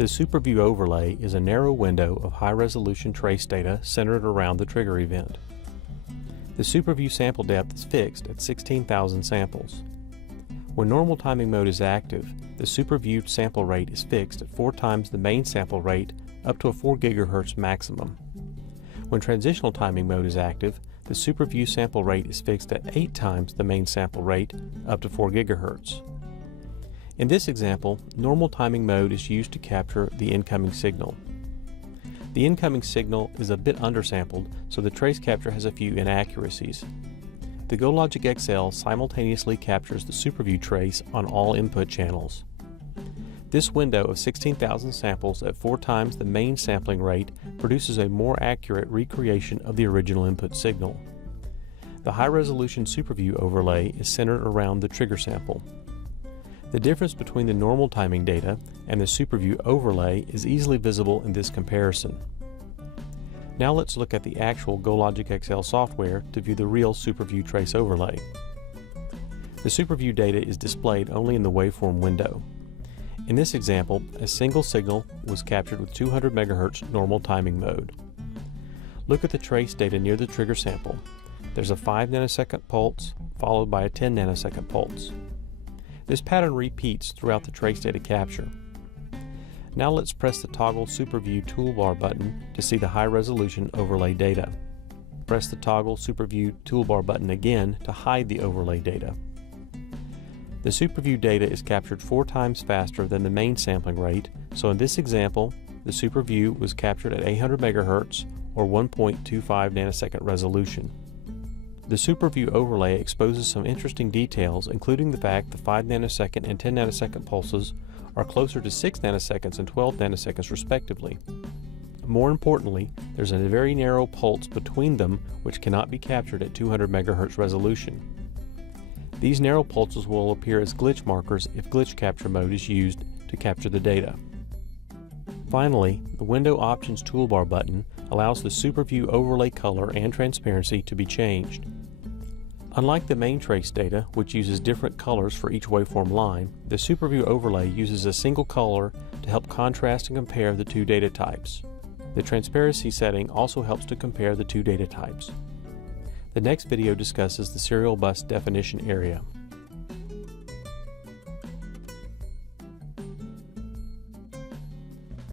The SuperView overlay is a narrow window of high-resolution trace data centered around the trigger event. The SuperView sample depth is fixed at 16,000 samples. When normal timing mode is active, the SuperView sample rate is fixed at 4 times the main sample rate up to a 4 GHz maximum. When transitional timing mode is active, the SuperView sample rate is fixed at 8 times the main sample rate up to 4 GHz. In this example, normal timing mode is used to capture the incoming signal. The incoming signal is a bit undersampled, so the trace capture has a few inaccuracies. The GoLogicXL simultaneously captures the SuperView trace on all input channels. This window of 16,000 samples at 4 times the main sampling rate produces a more accurate recreation of the original input signal. The high-resolution SuperView overlay is centered around the trigger sample. The difference between the normal timing data and the SuperView overlay is easily visible in this comparison. Now let's look at the actual GoLogicXL software to view the real SuperView trace overlay. The SuperView data is displayed only in the waveform window. In this example, a single signal was captured with 200 MHz normal timing mode. Look at the trace data near the trigger sample. There's a 5 nanosecond pulse followed by a 10 nanosecond pulse. This pattern repeats throughout the trace data capture. Now let's press the toggle SuperView toolbar button to see the high-resolution overlay data. Press the toggle SuperView toolbar button again to hide the overlay data. The SuperView data is captured 4 times faster than the main sampling rate, so in this example, the SuperView was captured at 800 MHz or 1.25 nanosecond resolution. The SuperView overlay exposes some interesting details, including the fact the 5 nanosecond and 10 nanosecond pulses are closer to 6 nanoseconds and 12 nanoseconds respectively. More importantly, there's a very narrow pulse between them which cannot be captured at 200 MHz resolution. These narrow pulses will appear as glitch markers if glitch capture mode is used to capture the data. Finally, the Window Options toolbar button allows the SuperView overlay color and transparency to be changed. Unlike the main trace data, which uses different colors for each waveform line, the SuperView overlay uses a single color to help contrast and compare the 2 data types. The transparency setting also helps to compare the 2 data types. The next video discusses the serial bus definition area.